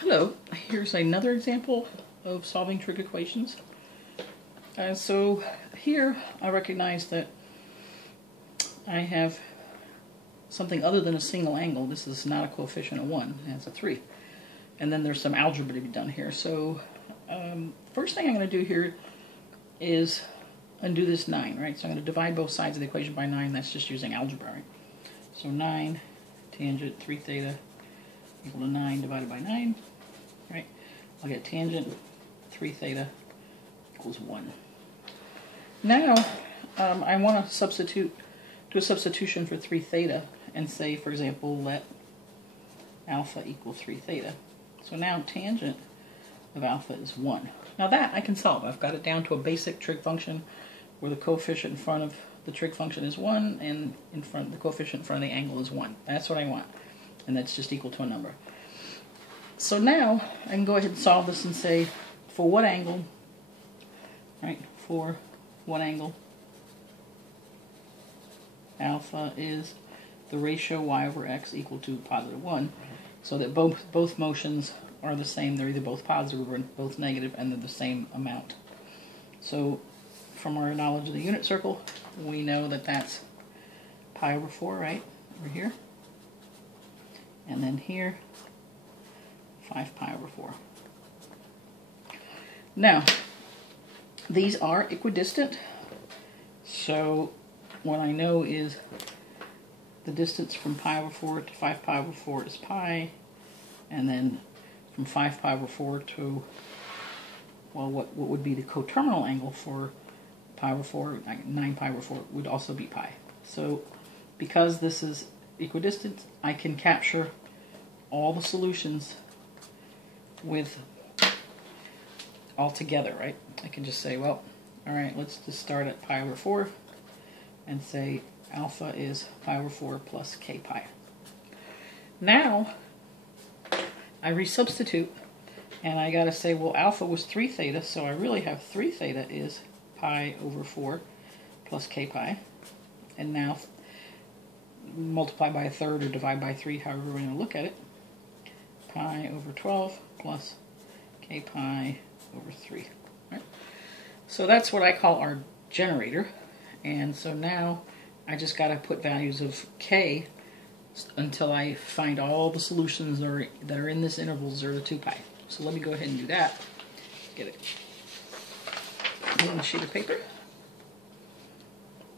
Hello, here's another example of solving trig equations. So here I recognize that I have something other than a single angle. This is not a coefficient of 1, it has a 3. And then there's some algebra to be done here. So first thing I'm going to do here is undo this 9, right? So I'm going to divide both sides of the equation by 9. That's just using algebra, right? So 9 tangent 3 theta equal to 9 divided by 9, right? I'll get tangent 3 theta equals 1. Now, I want to do a substitution for 3 theta and say, for example, let alpha equal 3 theta. So now tangent of alpha is 1. Now that I can solve. I've got it down to a basic trig function where the coefficient in front of the trig function is 1 and the coefficient in front of the angle is 1. That's what I want. And that's just equal to a number. So now I can go ahead and solve this and say, for what angle, right, for what angle alpha is the ratio y over x equal to positive 1, so that both motions are the same. They're either both positive or both negative, and they're the same amount. So from our knowledge of the unit circle, we know that that's pi over 4, right, over here. And then here, 5 pi over 4. Now, these are equidistant, so what I know is the distance from pi over 4 to 5 pi over 4 is pi, and then from 5 pi over 4 to, well, what would be the coterminal angle for pi over 4, 9 pi over 4, would also be pi. So because this is equidistant, I can capture all the solutions with all together, right? I can just say, well, all right, let's just start at pi over 4 and say alpha is pi over 4 plus k pi. Now I resubstitute and I gotta say, well, alpha was 3 theta, so I really have 3 theta is pi over 4 plus k pi. And now multiply by a third or divide by 3, however we're going to look at it. Pi over 12 plus k pi over 3. Right? So that's what I call our generator. And so now I just got to put values of k until I find all the solutions that are in this interval 0 to 2 pi. So let me go ahead and do that. Get it in a sheet of paper.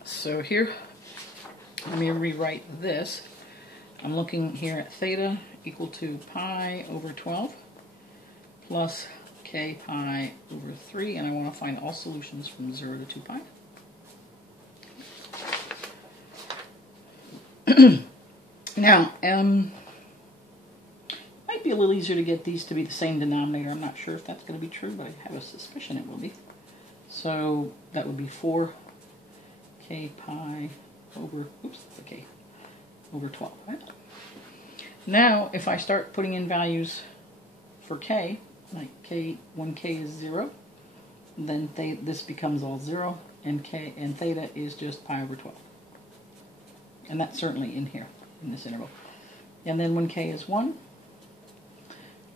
So here, let me rewrite this. I'm looking here at theta equal to pi over 12 plus k pi over 3, and I want to find all solutions from 0 to 2 pi. Now, might be a little easier to get these to be the same denominator. I'm not sure if that's going to be true, but I have a suspicion it will be. So that would be 4 k pi over, oops, that's a k, over 12, right? Now, if I start putting in values for k, like k, when k is 0, then this becomes all 0, and theta is just pi over 12. And that's certainly in here, in this interval. And then when k is 1,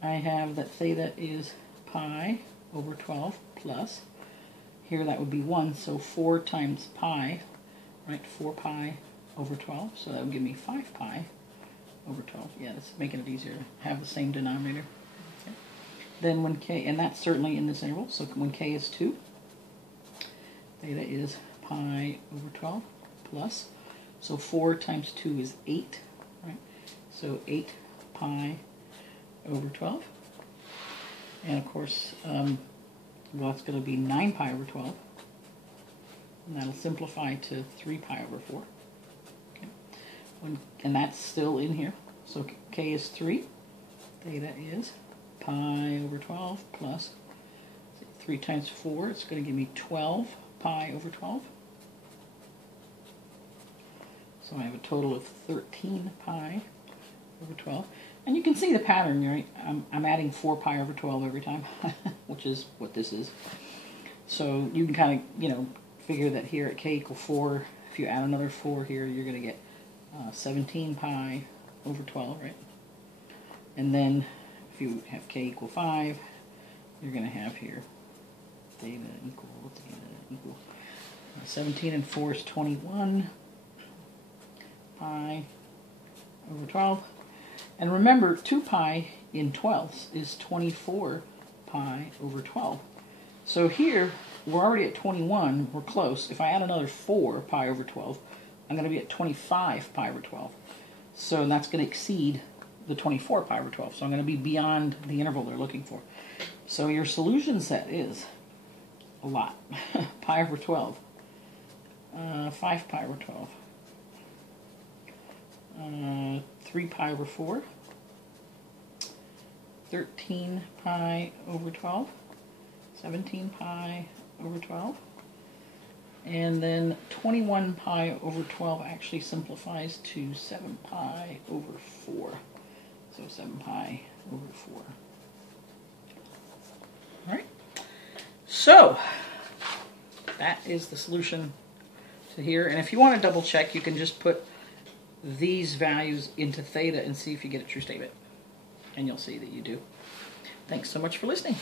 I have that theta is pi over 12 plus, here that would be 1, so 4 times pi, right, 4 pi over 12, so that would give me 5 pi over 12. Yeah, that's making it easier to have the same denominator. Okay. Then when k, and that's certainly in this interval, so when k is 2, theta is pi over 12 plus, so 4 times 2 is 8, right, so 8 pi over 12, and of course, well, it's going to be 9 pi over 12, and that'll simplify to 3 pi over 4. Okay. And that's still in here. So k is 3. Theta is pi over 12 plus 3 times 4. It's going to give me 12 pi over 12. So I have a total of 13 pi over 12. And you can see the pattern, right? I'm adding 4 pi over 12 every time, which is what this is. So you can kind of, figure that here at k equal 4, if you add another 4 here, you're going to get 17 pi over 12, right? And then if you have k equal 5, you're going to have here theta equal, what's theta equal? 17 and 4 is 21 pi over 12. And remember, 2 pi in 12ths is 24 pi over 12. So here, we're already at 21, we're close. If I add another 4 pi over 12, I'm going to be at 25 pi over 12. So that's going to exceed the 24 pi over 12. So I'm going to be beyond the interval they're looking for. So your solution set is a lot. Pi over 12. 5 pi over 12. 3 pi over 4. 13 pi over 12. 17 pi over 12. And then 21 pi over 12 actually simplifies to 7 pi over 4. So 7 pi over 4. Alright. So, that is the solution to here. And if you want to double check, you can just put these values into theta and see if you get a true statement. And you'll see that you do. Thanks so much for listening.